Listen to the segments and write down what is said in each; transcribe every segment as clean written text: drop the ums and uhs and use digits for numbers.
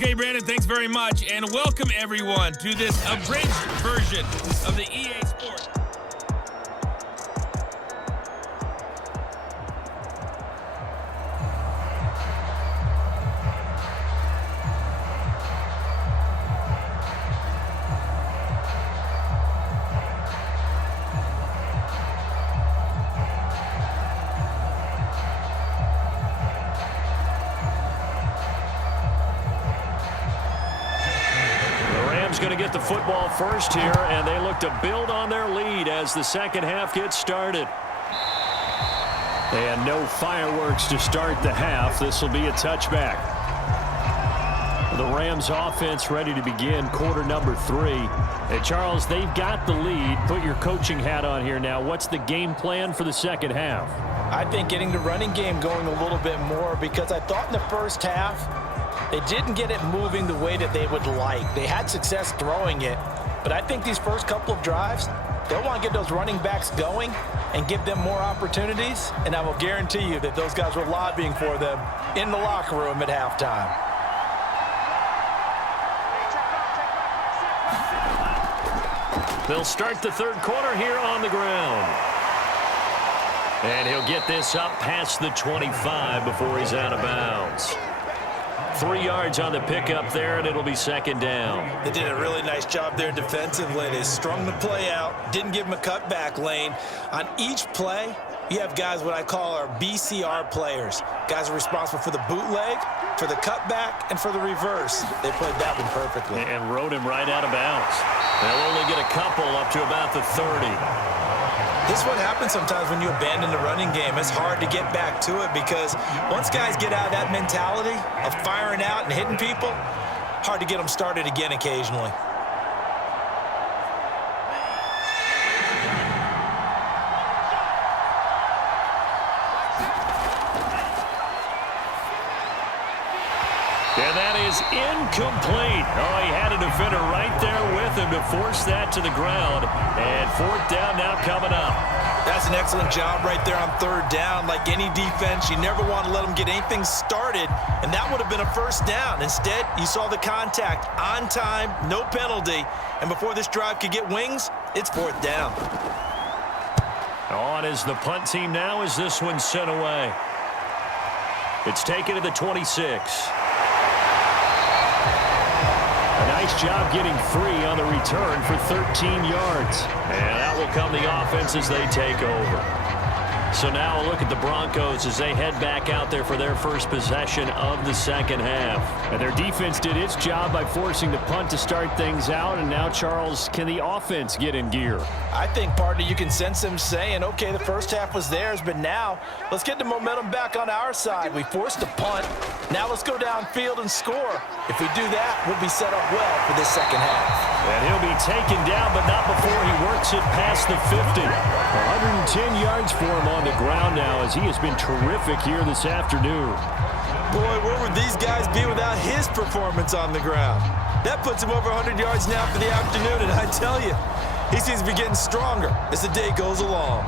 Okay, Brandon, thanks very much, and welcome everyone to this abridged version of the EA Sports. Going to get the football first here, and they look to build on their lead as the second half gets started. And no fireworks to start the half. This will be a touchback. The Rams offense ready to begin quarter number 3. And Charles, they've got the lead. Put your coaching hat on here now. What's the game plan for the second half? I think getting the running game going a little bit more, because I thought in the first half they didn't get it moving the way that they would like. They had success throwing it, but I think these first couple of drives, they'll want to get those running backs going and give them more opportunities, and I will guarantee you that those guys were lobbying for them in the locker room at halftime. They'll start the third quarter here on the ground. And he'll get this up past the 25 before he's out of bounds. 3 yards on the pickup there, and it'll be second down. They did a really nice job there defensively. They strung the play out, didn't give him a cutback lane. On each play, you have guys what I call our BCR players. Guys are responsible for the bootleg, for the cutback, and for the reverse. They played that one perfectly. And rode him right out of bounds. They'll only get a couple up to about the 30. This is what happens sometimes when you abandon the running game. It's hard to get back to it because once guys get out of that mentality of firing out and hitting people, hard to get them started again occasionally. And that is incomplete. Oh, he had a defender right there with him to force that to the ground. And fourth down now coming up. That's an excellent job right there on third down. Like any defense, you never want to let them get anything started, and that would have been a first down. Instead, you saw the contact on time, no penalty, and before this drive could get wings, it's fourth down. On is the punt team now as this one's sent away. It's taken to the 26. A nice job getting free on the return for 13 yards. And out will come the offense as they take over. So now a look at the Broncos as they head back out there for their first possession of the second half. And their defense did its job by forcing the punt to start things out. And now, Charles, can the offense get in gear? I think, partner, you can sense them saying, okay, the first half was theirs, but now let's get the momentum back on our side. We forced a punt. Now let's go downfield and score. If we do that, we'll be set up well for this second half. And he'll be taken down, but not before he works it past the 50. 110 yards for him on the ground now as he has been terrific here this afternoon. Boy, where would these guys be without his performance on the ground? That puts him over 100 yards now for the afternoon, and I tell you, he seems to be getting stronger as the day goes along.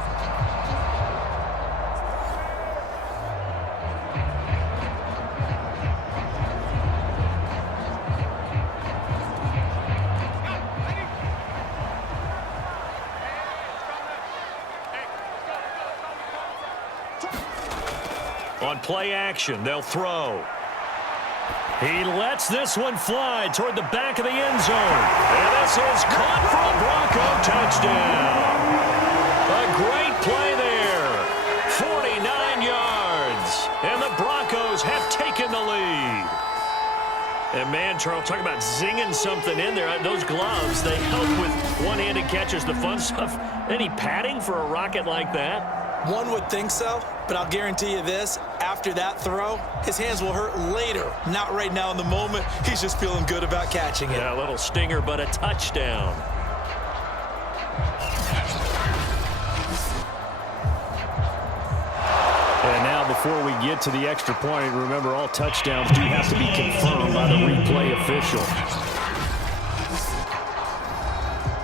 On play action, they'll throw. He lets this one fly toward the back of the end zone. And this is caught for a Bronco touchdown. A great play there. 49 yards. And the Broncos have taken the lead. And man, Charles, talk about zinging something in there. Those gloves, they help with one-handed catches, the fun stuff. Any padding for a rocket like that? One would think so, but I'll guarantee you this, after that throw, his hands will hurt later, not right now in the moment. He's just feeling good about catching it. Yeah, a little stinger, but a touchdown. And now before we get to the extra point, remember all touchdowns do have to be confirmed by the replay official.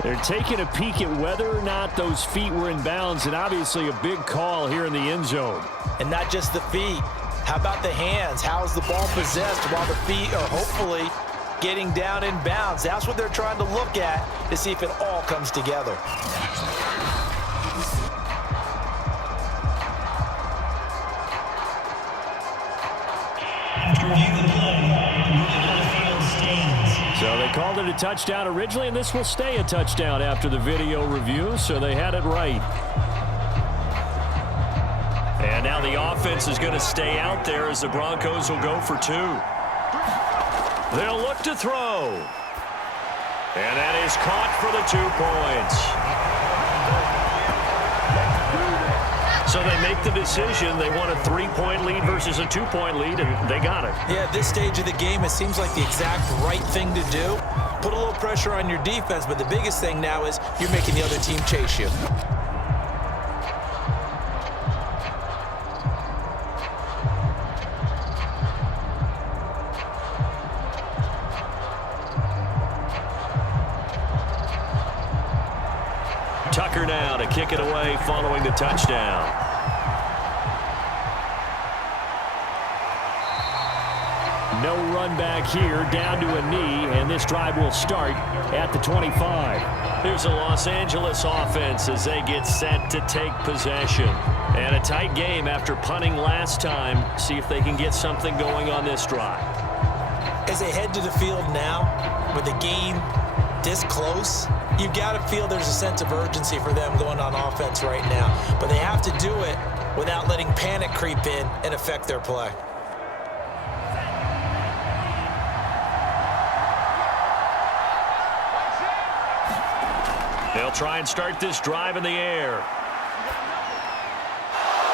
They're taking a peek at whether or not those feet were in bounds, and obviously a big call here in the end zone. And not just the feet. How about the hands? How is the ball possessed while the feet are hopefully getting down in bounds? That's what they're trying to look at to see if it all comes together. So they called it a touchdown originally, and this will stay a touchdown after the video review, so they had it right. And now the offense is going to stay out there as the Broncos will go for 2. They'll look to throw. And that is caught for the 2 points. So they make the decision. They want a 3-point lead versus a 2-point lead, and they got it. Yeah, at this stage of the game, it seems like the exact right thing to do. Put a little pressure on your defense, but the biggest thing now is you're making the other team chase you. Tucker now to kick it away following the touchdown. No run back here, down to a knee, and this drive will start at the 25. Here's a Los Angeles offense as they get set to take possession. And a tight game after punting last time. See if they can get something going on this drive. As they head to the field now, with the game this close, you've got to feel there's a sense of urgency for them going on offense right now. But they have to do it without letting panic creep in and affect their play. They'll try and start this drive in the air.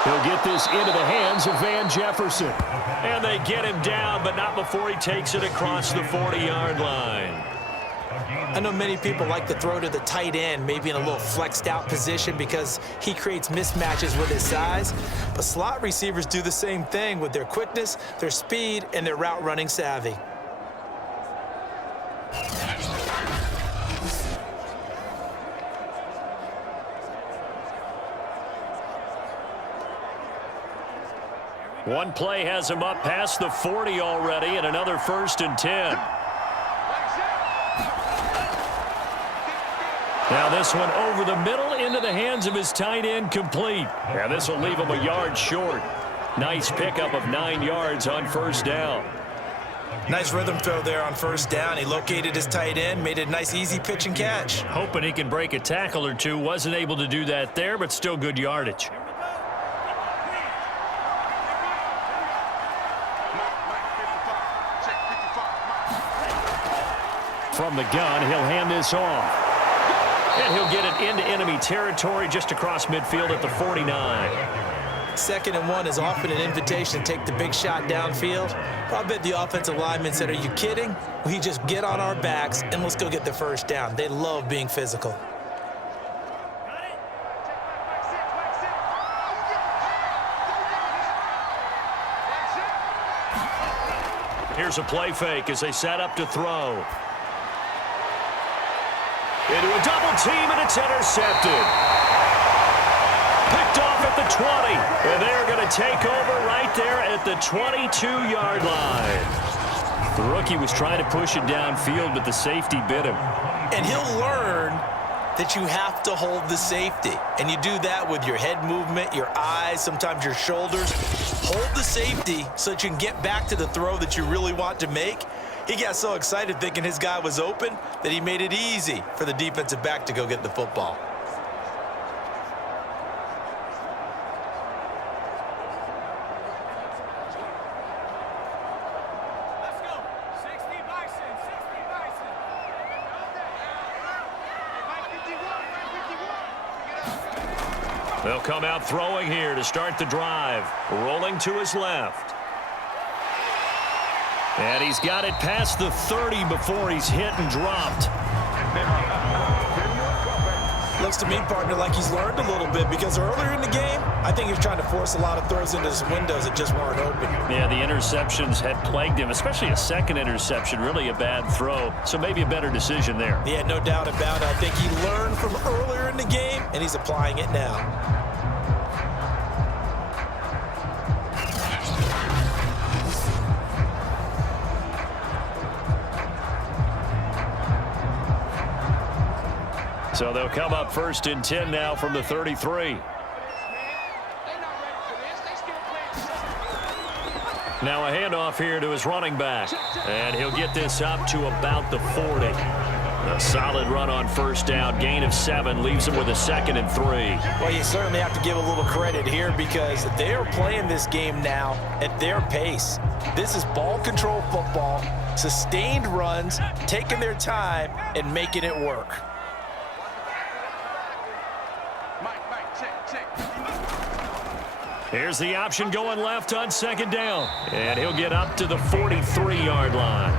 He'll get this into the hands of Van Jefferson. And they get him down, but not before he takes it across the 40-yard line. I know many people like to throw to the tight end, maybe in a little flexed out position because he creates mismatches with his size. But slot receivers do the same thing with their quickness, their speed, and their route running savvy. One play has him up past the 40 already, and another 1st and 10. Now this one over the middle into the hands of his tight end, complete. And this will leave him a yard short. Nice pickup of 9 yards on 1st down. Nice rhythm throw there on 1st down. He located his tight end, made it a nice easy pitch and catch. Hoping he can break a tackle or two. Wasn't able to do that there, but still good yardage. From the gun, he'll hand this off. And he'll get it into enemy territory just across midfield at the 49. 2nd and 1 is often an invitation to take the big shot downfield. I bet the offensive lineman said, "Are you kidding? We just get on our backs and let's go get the 1st down." They love being physical. Here's a play fake as they set up to throw. Into a double team, and it's intercepted. Picked off at the 20. And they're going to take over right there at the 22-yard line. The rookie was trying to push it downfield, but the safety bit him. And he'll learn that you have to hold the safety. And you do that with your head movement, your eyes, sometimes your shoulders. Hold the safety so that you can get back to the throw that you really want to make. He got so excited thinking his guy was open that he made it easy for the defensive back to go get the football. They'll come out throwing here to start the drive. Rolling to his left. And he's got it past the 30 before he's hit and dropped. Looks to me, partner, like he's learned a little bit because earlier in the game, I think he was trying to force a lot of throws into some windows that just weren't open. Yeah, the interceptions had plagued him, especially a second interception, really a bad throw. So maybe a better decision there. Yeah, no doubt about it. I think he learned from earlier in the game, and he's applying it now. So they'll come up 1st and 10 now from the 33. Now a handoff here to his running back. And he'll get this up to about the 40. A solid run on 1st down. Gain of 7 leaves him with a 2nd and 3. Well, you certainly have to give a little credit here because they are playing this game now at their pace. This is ball control football, sustained runs, taking their time, and making it work. Here's the option going left on 2nd down. And he'll get up to the 43-yard line.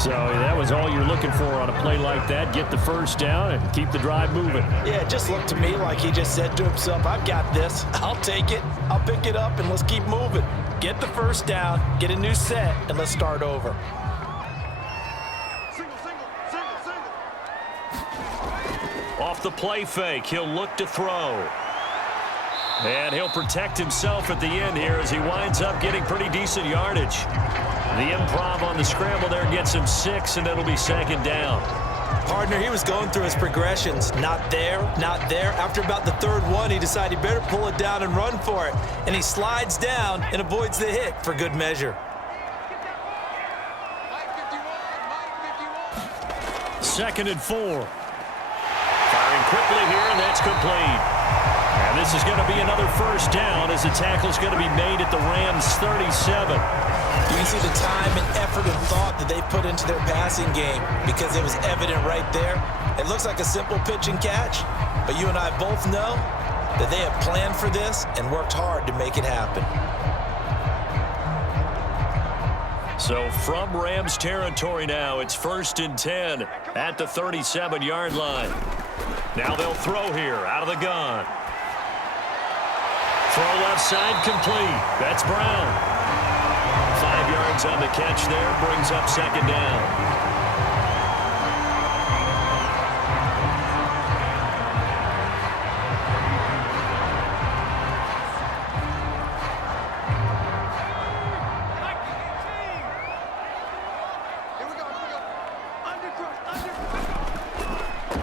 So that was all you're looking for on a play like that. Get the 1st down and keep the drive moving. Yeah, it just looked to me like he just said to himself, I've got this. I'll take it. I'll pick it up, and let's keep moving. Get the 1st down, get a new set, and let's start over. Off the play fake, he'll look to throw. And he'll protect himself at the end here as he winds up getting pretty decent yardage. The improv on the scramble there gets him 6, and it'll be 2nd down. Partner, he was going through his progressions. Not there, not there. After about the 3rd one, he decided he better pull it down and run for it. And he slides down and avoids the hit for good measure. 2nd and 4. Firing quickly here, and that's complete. And this is going to be another 1st down as the tackle is going to be made at the Rams' 37. You can see the time and effort and thought that they put into their passing game because it was evident right there. It looks like a simple pitch and catch, but you and I both know that they have planned for this and worked hard to make it happen. So from Rams territory now, it's 1st and 10 at the 37-yard line. Now they'll throw here out of the gun. Throw left side complete. That's Brown. 5 yards on the catch there. Brings up 2nd down.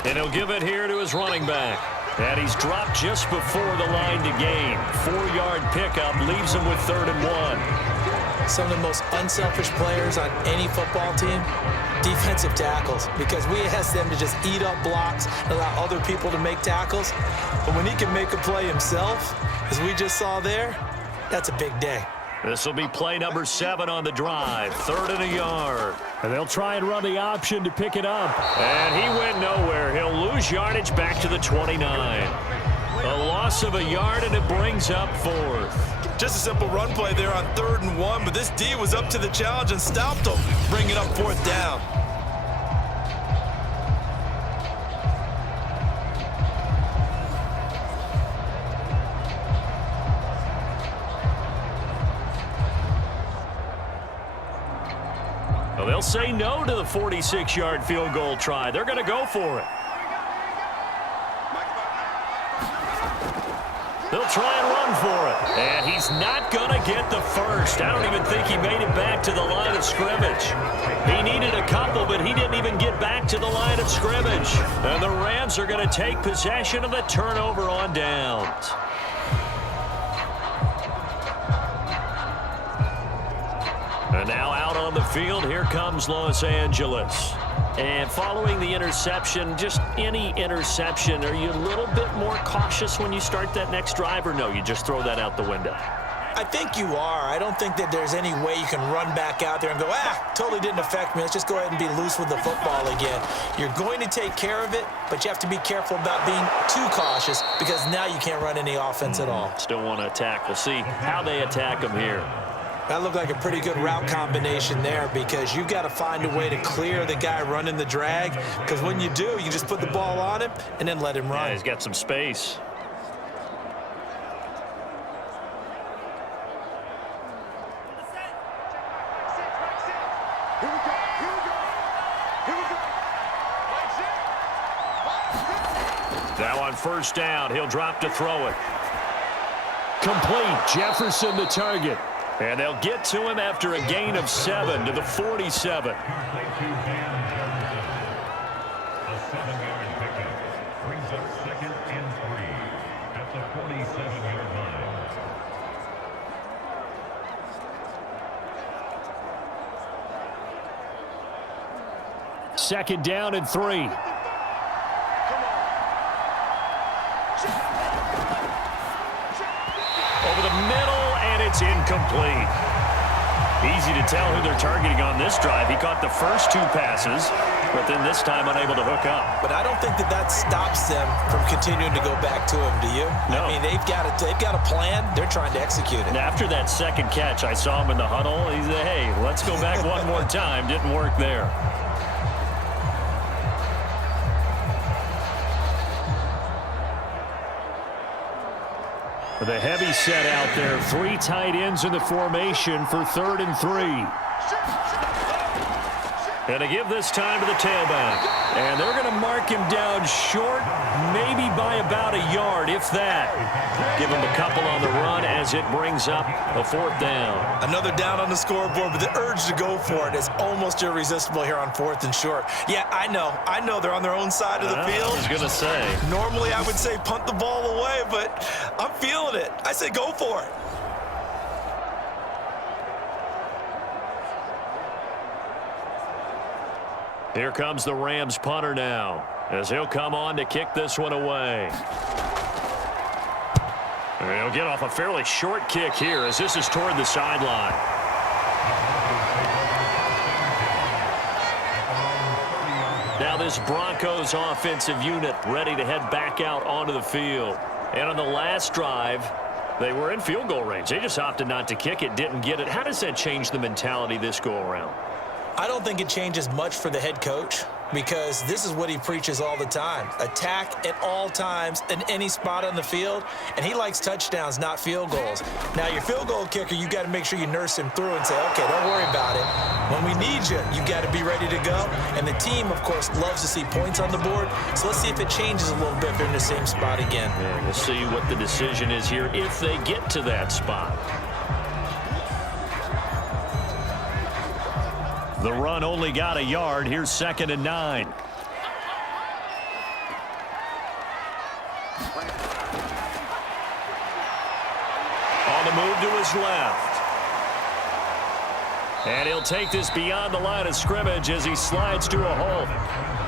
And he'll give it here to his running back. And he's dropped just before the line to gain. 4-yard pickup leaves him with 3rd and 1. Some of the most unselfish players on any football team, defensive tackles, because we ask them to just eat up blocks and allow other people to make tackles. But when he can make a play himself, as we just saw there, that's a big day. This will be play number 7 on the drive. 3rd and a yard. And they'll try and run the option to pick it up. And he went nowhere. He'll lose yardage back to the 29. A loss of a yard, and it brings up 4th. Just a simple run play there on 3rd and 1, but this D was up to the challenge and stopped him, bringing up 4th down. Well, they'll say no to the 46-yard field goal try. They're going to go for it. They'll try and run for it. And he's not going to get the first. I don't even think he made it back to the line of scrimmage. He needed a couple, but he didn't even get back to the line of scrimmage. And the Rams are going to take possession of the turnover on downs. And now out on the field, here comes Los Angeles. And following the interception, just any interception, are you a little bit more cautious when you start that next drive, or no, you just throw that out the window? I think you are. I don't think that there's any way you can run back out there and go, totally didn't affect me. Let's just go ahead and be loose with the football again. You're going to take care of it, but you have to be careful about being too cautious because now you can't run any offense at all. Still want to attack. We'll see how they attack them here. That looked like a pretty good route combination there because you've got to find a way to clear the guy running the drag because when you do, you just put the ball on him and then let him run. Yeah, he's got some space. Now on 1st down, he'll drop to throw it. Complete. Jefferson the target. And they'll get to him after a gain of 7 to the 47. Second and 3 at the 47-yard line. Second down and 3. Over the middle, and it's incomplete. Easy to tell who they're targeting on this drive. He caught the first 2 passes, but then this time unable to hook up. But I don't think that stops them from continuing to go back to him, do you? No. I mean, they've got a plan. They're trying to execute it. And after that second catch, I saw him in the huddle. He said, hey, let's go back one more time. Didn't work there. The heavy set out there. 3 tight ends in the formation for 3rd and 3. And to give this time to the tailback. And they're going to mark him down short, maybe by about a yard, if that. Give him a couple on the run as it brings up a 4th down. Another down on the scoreboard, but the urge to go for it is almost irresistible here on 4th and short. Yeah, I know they're on their own side of the field. I was going to say. Normally I would say punt the ball away, but I'm feeling it. I say go for it. Here comes the Rams punter now, as he'll come on to kick this one away. And he'll get off a fairly short kick here as this is toward the sideline. Now this Broncos offensive unit ready to head back out onto the field. And on the last drive, they were in field goal range. They just opted not to kick it, didn't get it. How does that change the mentality this go around? I don't think it changes much for the head coach because this is what he preaches all the time. Attack at all times in any spot on the field, and he likes touchdowns, not field goals. Now, your field goal kicker, you got to make sure you nurse him through and say, okay, don't worry about it. When we need you, you got to be ready to go. And the team, of course, loves to see points on the board. So let's see if it changes a little bit if they're in the same spot again. Yeah, we'll see what the decision is here if they get to that spot. The run only got a yard. Here's 2nd and 9. On the move to his left. And he'll take this beyond the line of scrimmage as he slides to a halt.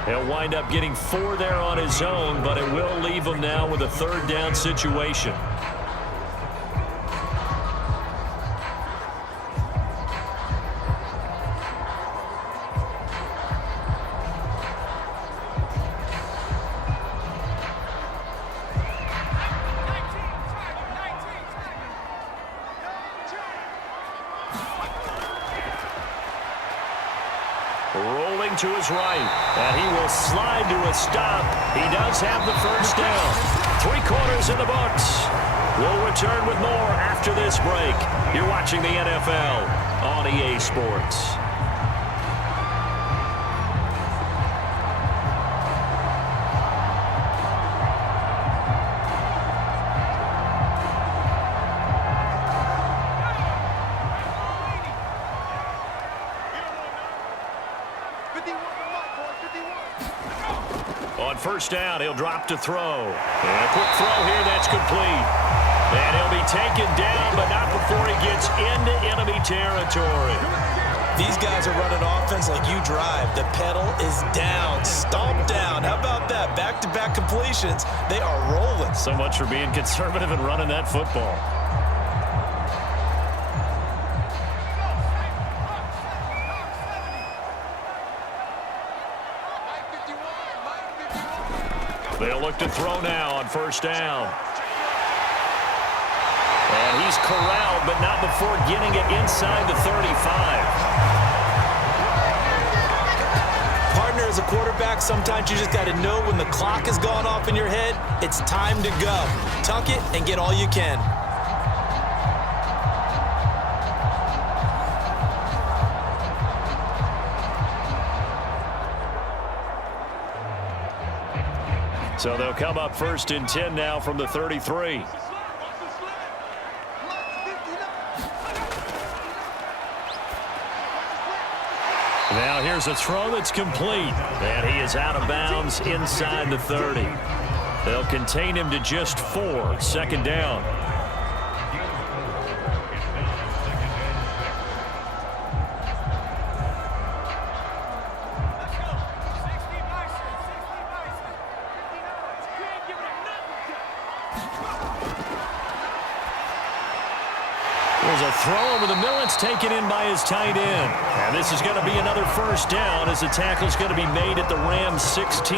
He'll wind up getting 4 there on his own, but it will leave him now with a 3rd down situation. Rolling to his right, and he will slide to a stop. He does have the 1st down. 3 quarters in the books. We'll return with more after this break. You're watching the NFL on EA Sports. On 1st down, he'll drop to throw. And a quick throw here, that's complete. And he'll be taken down, but not before he gets into enemy territory. These guys are running offense like you drive. The pedal is down, stomp down. How about that? Back-to-back completions. They are rolling. So much for being conservative and running that football. They'll look to throw now on 1st down. And he's corralled, but not before getting it inside the 35. Partner, as a quarterback, sometimes you just got to know when the clock has gone off in your head, it's time to go. Tuck it and get all you can. So they'll come up 1st and 10 now from the 33. Now here's a throw that's complete. And he is out of bounds inside the 30. They'll contain him to just 4. 2nd down. There's a throw over the middle. It's taken in by his tight end. And this is going to be another 1st down as the tackle's going to be made at the Rams 16.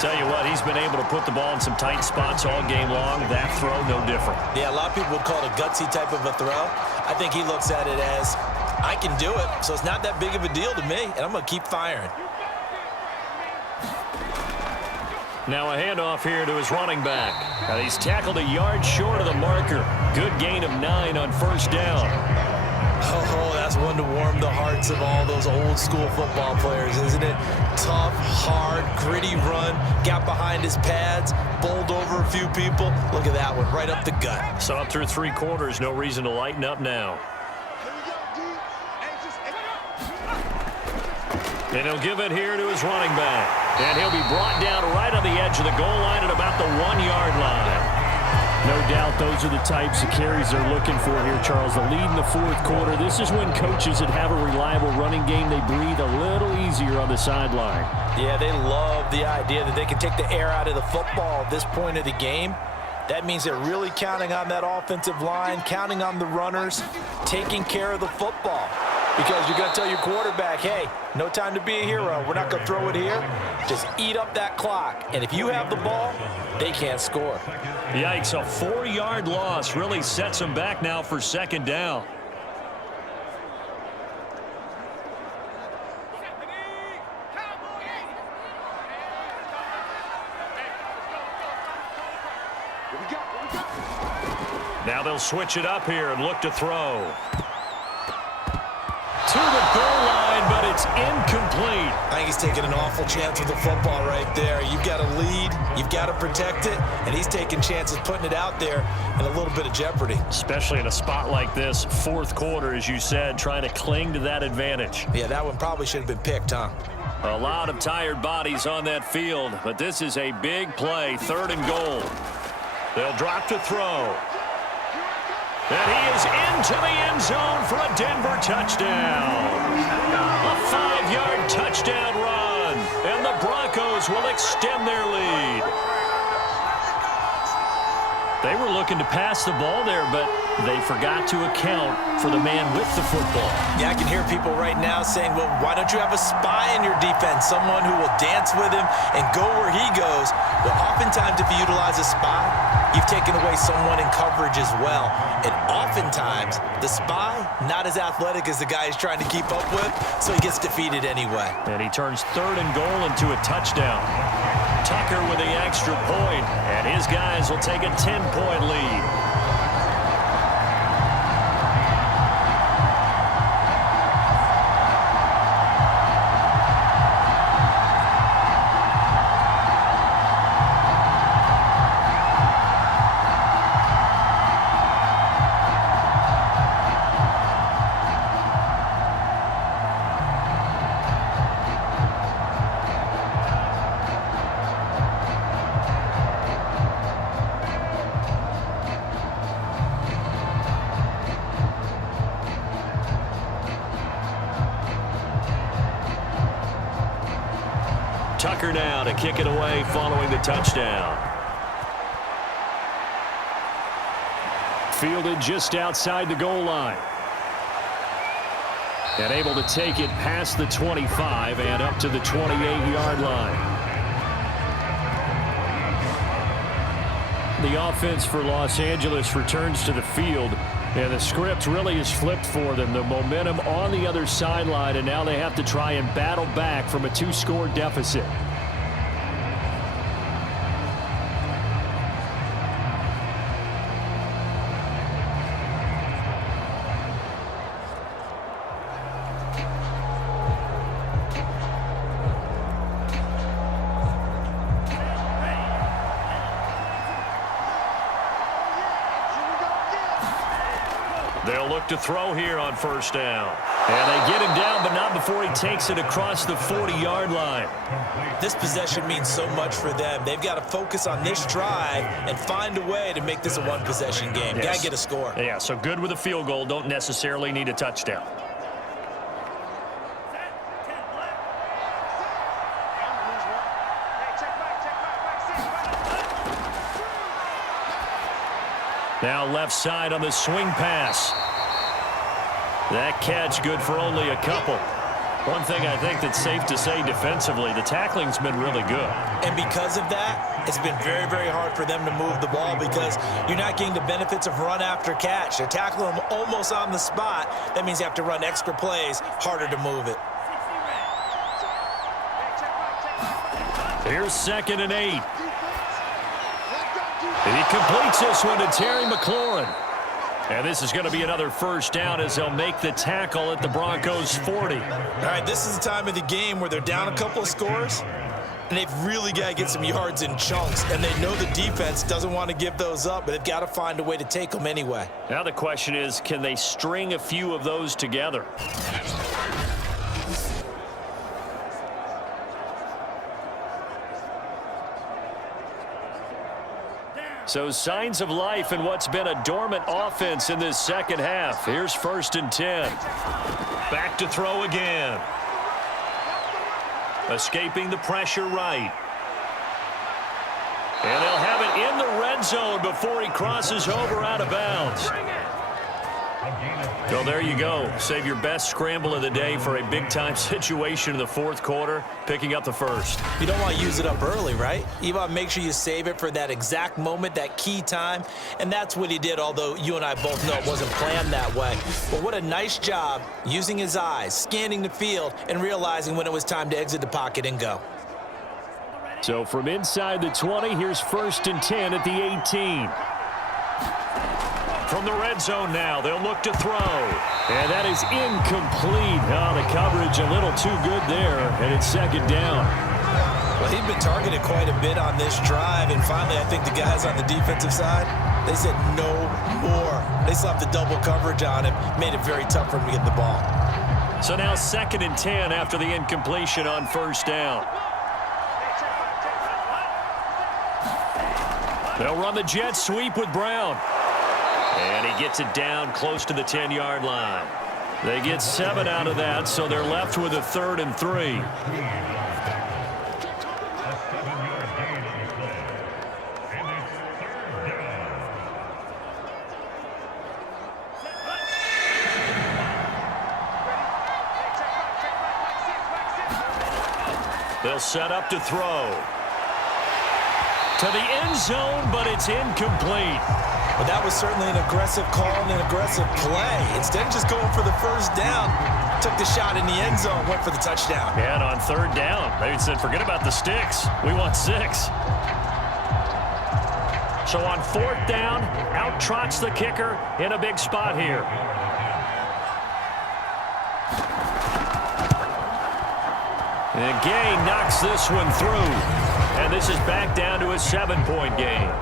Tell you what, he's been able to put the ball in some tight spots all game long. That throw, no different. Yeah, a lot of people would call it a gutsy type of a throw. I think he looks at it as, I can do it, so it's not that big of a deal to me, and I'm going to keep firing. Now a handoff here to his running back. And he's tackled a yard short of the marker. Good gain of 9 on 1st down. Oh, that's one to warm the hearts of all those old school football players, isn't it? Tough, hard, gritty run. Got behind his pads, bowled over a few people. Look at that one, right up the gut. So up through 3 quarters, no reason to lighten up now. And he'll give it here to his running back. And he'll be brought down right on the edge of the goal line at about the 1-yard line. No doubt those are the types of carries they're looking for here, Charles. The lead in the 4th quarter. This is when coaches that have a reliable running game, they breathe a little easier on the sideline. Yeah, they love the idea that they can take the air out of the football at this point of the game. That means they're really counting on that offensive line, counting on the runners, taking care of the football. Because you're going to tell your quarterback, hey, no time to be a hero. We're not going to throw it here. Just eat up that clock. And if you have the ball, they can't score. Yikes, a 4-yard loss really sets them back now for 2nd down. Now they'll switch it up here and look to throw. To the goal line, but it's incomplete. I think he's taking an awful chance with the football right there. You've got to lead, you've got to protect it, and he's taking chances putting it out there in a little bit of jeopardy. Especially in a spot like this, 4th quarter, as you said, trying to cling to that advantage. Yeah, that one probably should have been picked, huh? A lot of tired bodies on that field, but this is a big play, 3rd and goal. They'll drop to throw. And he is into the end zone for a Denver touchdown. A 5-yard touchdown run. And the Broncos will extend their lead. They were looking to pass the ball there, but they forgot to account for the man with the football. Yeah, I can hear people right now saying, well, why don't you have a spy in your defense, someone who will dance with him and go where he goes? Well, oftentimes if you utilize a spy, you've taken away someone in coverage as well. And oftentimes, the spy, not as athletic as the guy he's trying to keep up with, so he gets defeated anyway. And he turns 3rd and goal into a touchdown. Tucker with the extra point, and his guys will take a 10-point lead. Tucker now to kick it away following the touchdown. Fielded just outside the goal line. And able to take it past the 25 and up to the 28-yard line. The offense for Los Angeles returns to the field. And the script really is flipped for them. The momentum on the other sideline, and now they have to try and battle back from a 2-score deficit. They'll They'll look to throw here on first down. And they get him down, but not before he takes it across the 40-yard line. This possession means so much for them. They've got to focus on this drive and find a way to make this a one-possession game. Yes. Got to get a score. Yeah, so good with a field goal. Don't necessarily need a touchdown. Now left side on the swing pass. That catch good for only a couple. One thing I think that's safe to say defensively, the tackling's been really good. And because of that, it's been very, very hard for them to move the ball because you're not getting the benefits of run after catch. They're tackling them almost on the spot. That means you have to run extra plays, harder to move it. Here's 2nd and 8. And he completes this one to Terry McLaurin. And this is going to be another first down as they'll make the tackle at the Broncos 40. All right, this is the time of the game where they're down a couple of scores, and they've really got to get some yards in chunks, and they know the defense doesn't want to give those up, but they've got to find a way to take them anyway. Now the question is, can they string a few of those together? So signs of life in what's been a dormant offense in this second half. Here's 1st and 10. Back to throw again. Escaping the pressure right. And they'll have it in the red zone before he crosses over out of bounds. So there you go. Save your best scramble of the day for a big-time situation in the 4th quarter, picking up the first. You don't want to use it up early, right? You want to make sure you save it for that exact moment, that key time, and that's what he did, although you and I both know it wasn't planned that way. But what a nice job using his eyes, scanning the field, and realizing when it was time to exit the pocket and go. So from inside the 20, here's 1st and 10 at the 18. From the red zone now, they'll look to throw. And that is incomplete. Oh, the coverage a little too good there, and it's 2nd down. Well, he'd been targeted quite a bit on this drive, and finally I think the guys on the defensive side, they said no more. They slapped the double coverage on him, made it very tough for him to get the ball. So now 2nd and 10 after the incompletion on first down. They'll run the jet sweep with Brown. And he gets it down close to the 10-yard line. They get 7 out of that, so they're left with a 3rd and 3. A 7-yard gain on the play. And it's 3rd down. They'll set up to throw. To the end zone, but it's incomplete. But that was certainly an aggressive call and an aggressive play. Instead of just going for the first down, took the shot in the end zone, went for the touchdown. And on 3rd down, they said, forget about the sticks. We want 6. So on 4th down, out trots the kicker in a big spot here. And Gay knocks this one through. And this is back down to a 7-point game.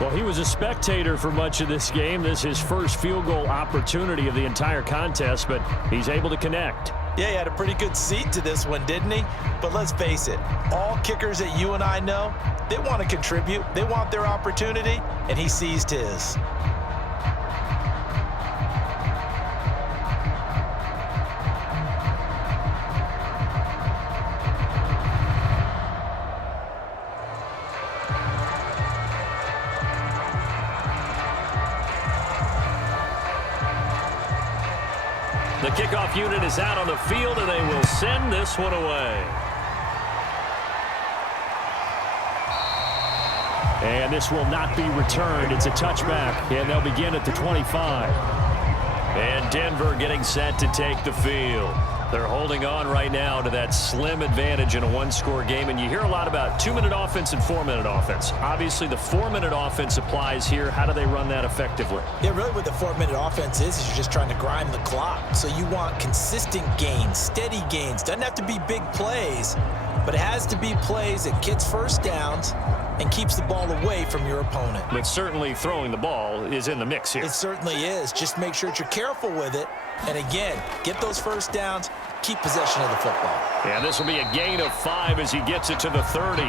Well, he was a spectator for much of this game. This is his first field goal opportunity of the entire contest, but he's able to connect. Yeah, he had a pretty good seat to this one, didn't he? But let's face it, all kickers that you and I know, they want to contribute. They want their opportunity, and he seized his. The kickoff unit is out on the field, and they will send this one away. And this will not be returned. It's a touchback, and they'll begin at the 25. And Denver getting set to take the field. They're holding on right now to that slim advantage in a one-score game. And you hear a lot about 2-minute offense and 4-minute offense. Obviously, the 4-minute offense applies here. How do they run that effectively? Yeah, really what the 4-minute offense is you're just trying to grind the clock. So you want consistent gains, steady gains. Doesn't have to be big plays, but it has to be plays that gets first downs and keeps the ball away from your opponent. But certainly throwing the ball is in the mix here. It certainly is. Just make sure that you're careful with it. And again, get those first downs, keep possession of the football. Yeah, this will be a gain of 5 as he gets it to the 30.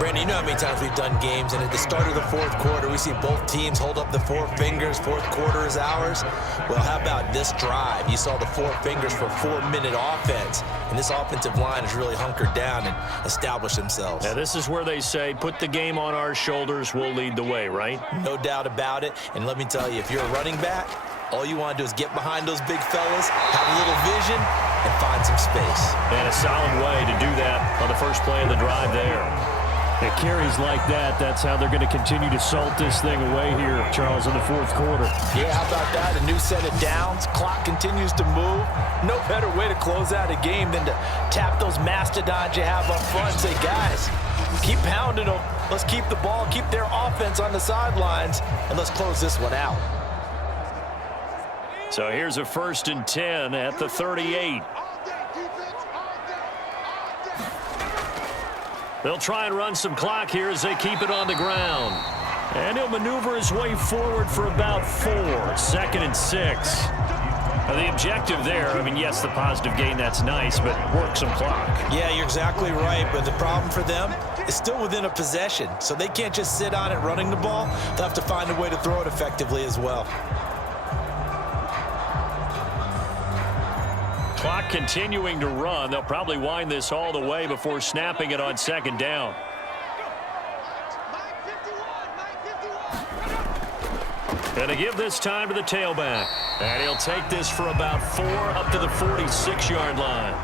Brandon, you know how many times we've done games, and at the start of the fourth quarter, we see both teams hold up the 4 fingers, fourth quarter is ours. Well, how about this drive? You saw the 4 fingers for 4-minute offense, and this offensive line has really hunkered down and established themselves. Now, this is where they say, put the game on our shoulders, we'll lead the way, right? No doubt about it, and let me tell you, if you're a running back, all you want to do is get behind those big fellas, have a little vision, and find some space. And a solid way to do that on the first play of the drive there. It carries like that. That's how they're going to continue to salt this thing away here, Charles, in the fourth quarter. Yeah, how about that? A new set of downs. Clock continues to move. No better way to close out a game than to tap those mastodons you have up front and say, guys, keep pounding them. Let's keep the ball, keep their offense on the sidelines, and let's close this one out. So here's a 1st and 10 at the 38. They'll try and run some clock here as they keep it on the ground. And he'll maneuver his way forward for about 4. 2nd and 6. Now the objective there, I mean, yes, the positive gain, that's nice, but work some clock. Yeah, you're exactly right, but the problem for them is still within a possession. So they can't just sit on it running the ball. They'll have to find a way to throw it effectively as well. Clock continuing to run. They'll probably wind this all the way before snapping it on 2nd down. And to give this time to the tailback. And he'll take this for about 4 up to the 46-yard line.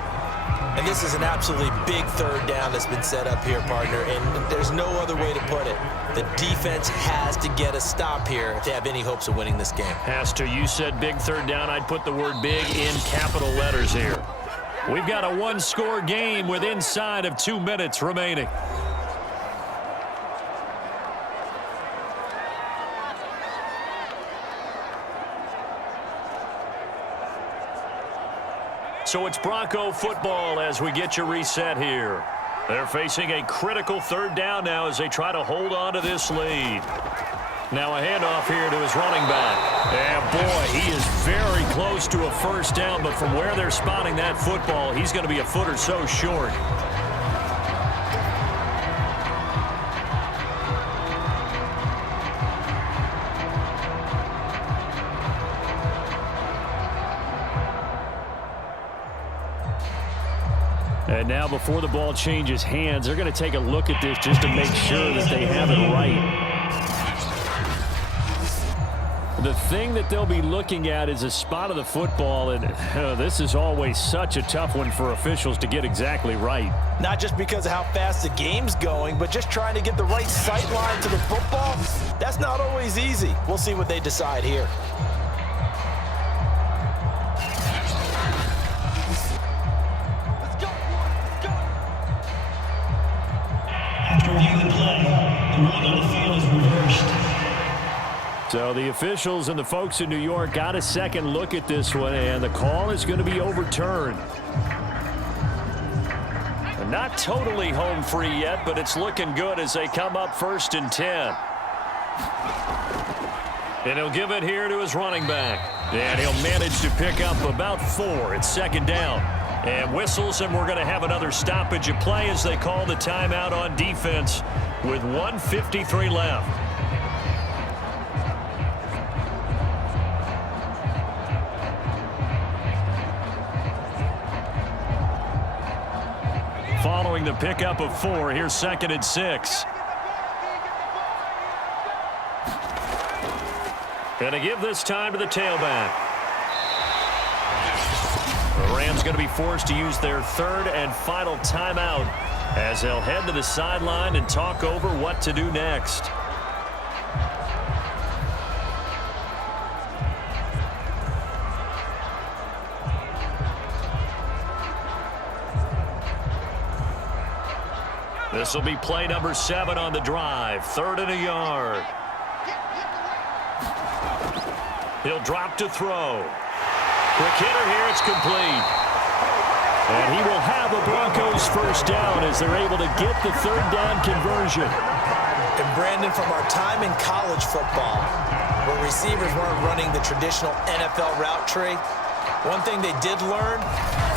And this is an absolutely big 3rd down that's been set up here, partner, and there's no other way to put it. The defense has to get a stop here if they have any hopes of winning this game. Has to. You said big 3rd down. I'd put the word big in capital letters here. We've got a 1-score game with inside of 2 minutes remaining. So it's Bronco football as we get you reset here. They're facing a critical 3rd down now as they try to hold on to this lead. Now a handoff here to his running back. And boy, he is very close to a 1st down, but from where they're spotting that football, he's going to be a foot or so short. And now before the ball changes hands, they're going to take a look at this just to make sure that they have it right. The thing that they'll be looking at is a spot of the football, and this is always such a tough one for officials to get exactly right. Not just because of how fast the game's going, but just trying to get the right sight line to the football. That's not always easy. We'll see what they decide here. So the officials and the folks in New York got a second look at this one, and the call is going to be overturned. Not totally home free yet, but it's looking good as they come up 1st and 10. And he'll give it here to his running back. And he'll manage to pick up about 4. It's 2nd down. And whistles, and we're going to have another stoppage of play as they call the timeout on defense with 1:53 left. Following the pickup of 4, here's 2nd and 6. And to give this time to the tailback. The Rams going to be forced to use their 3rd and final timeout as they'll head to the sideline and talk over what to do next. This will be play number 7 on the drive. 3rd and a yard. He'll drop to throw. Quick hitter here. It's complete. And he will have a Broncos 1st down as they're able to get the 3rd down conversion. And Brandon, from our time in college football, where receivers weren't running the traditional NFL route tree, one thing they did learn,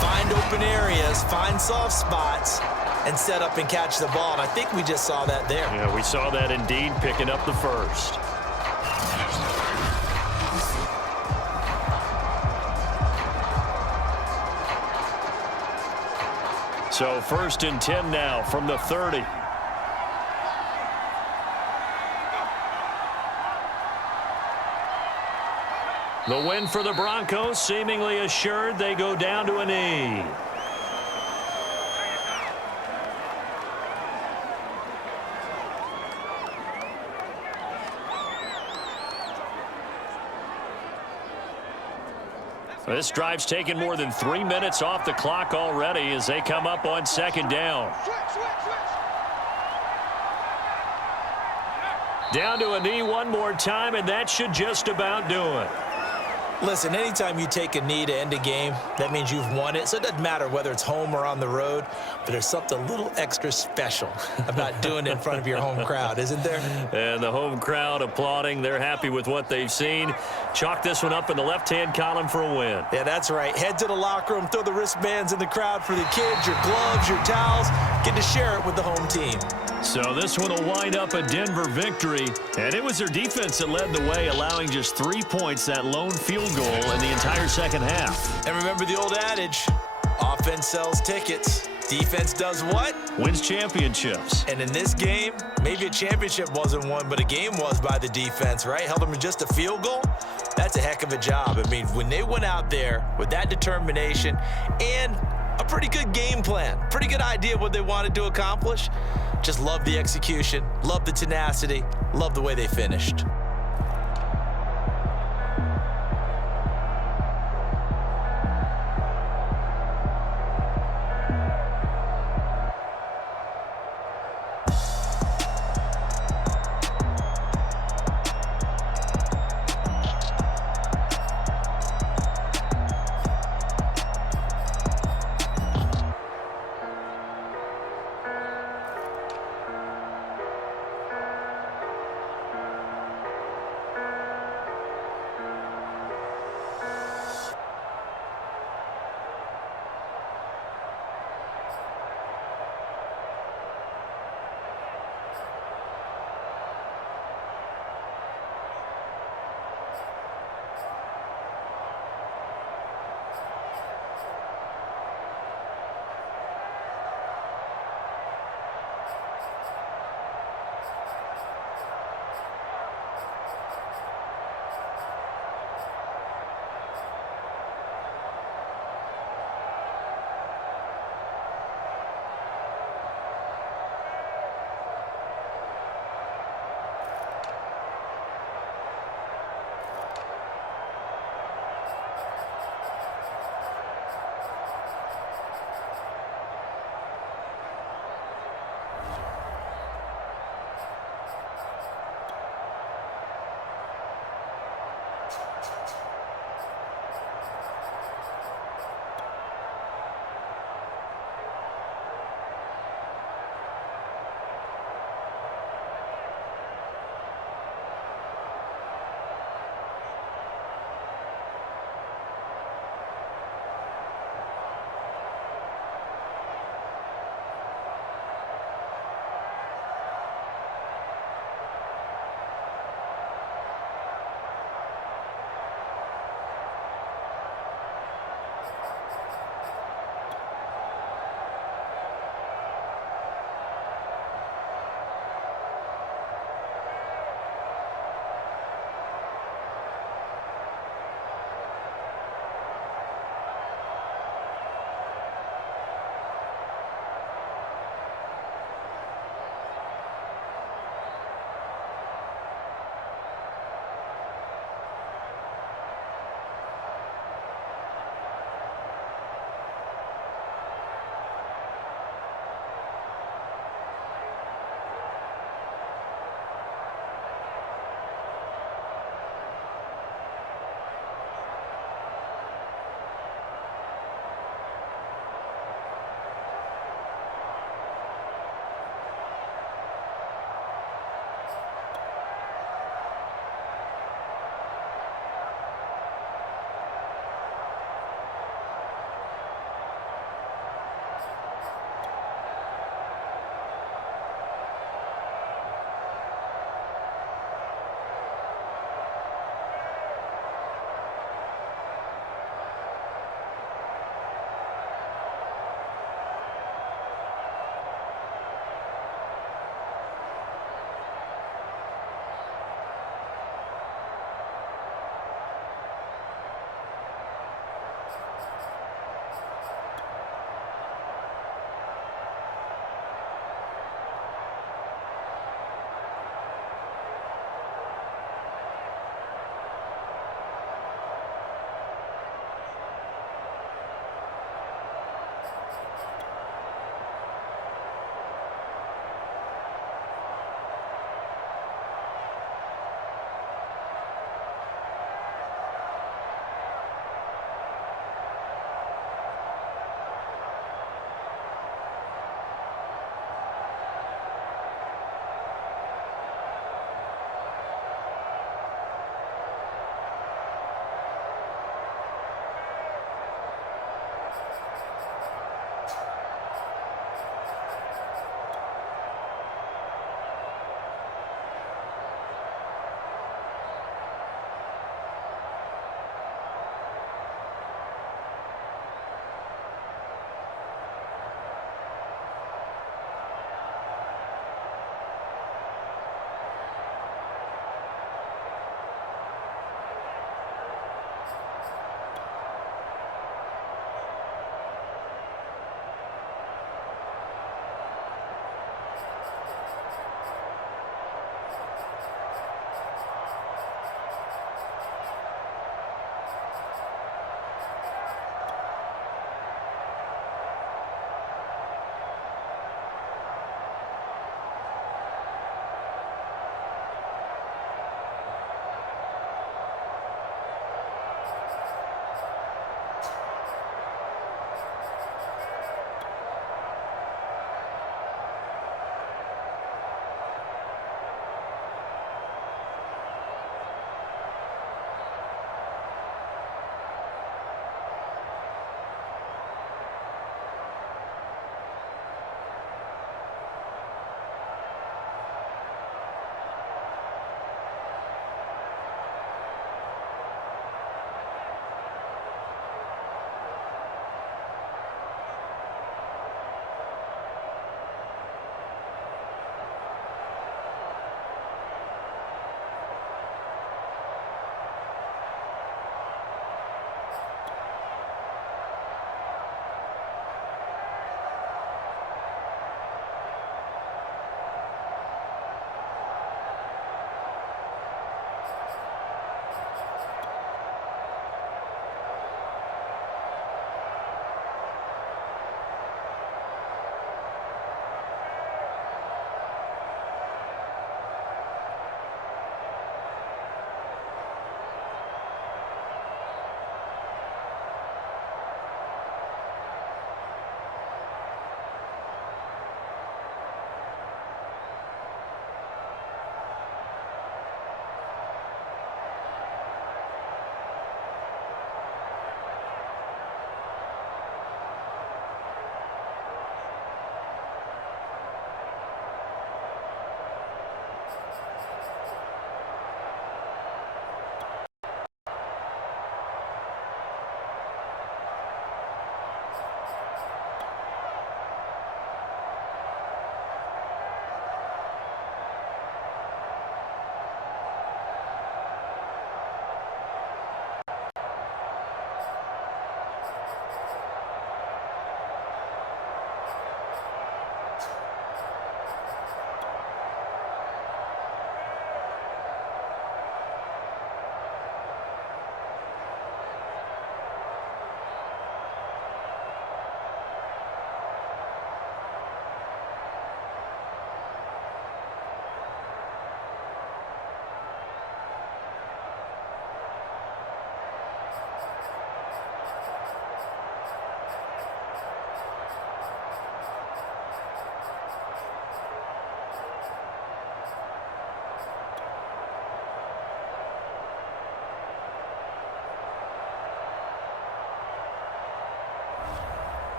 find open areas, find soft spots, and set up and catch the ball. And I think we just saw that there. Yeah, we saw that indeed, picking up the first. So 1st and 10 now from the 30. The win for the Broncos seemingly assured. They go down to a knee. This drive's taken more than 3 minutes off the clock already as they come up on 2nd down. Down to a knee one more time, and that should just about do it. Listen, anytime you take a knee to end a game, that means you've won it. So it doesn't matter whether it's home or on the road, but there's something a little extra special about doing it in front of your home crowd, isn't there? And the home crowd applauding. They're happy with what they've seen. Chalk this one up in the left-hand column for a win. Yeah, that's right. Head to the locker room, throw the wristbands in the crowd for the kids, your gloves, your towels. Get to share it with the home team. So this one will wind up a Denver victory. And it was their defense that led the way, allowing just 3 points, that lone field goal in the entire second half. And remember the old adage, offense sells tickets. Defense does what? Wins championships. And in this game, maybe a championship wasn't won, but a game was by the defense, right? Held them to just a field goal. That's a heck of a job. I mean, when they went out there with that determination and a pretty good game plan, pretty good idea of what they wanted to accomplish, just love the execution, love the tenacity, love the way they finished.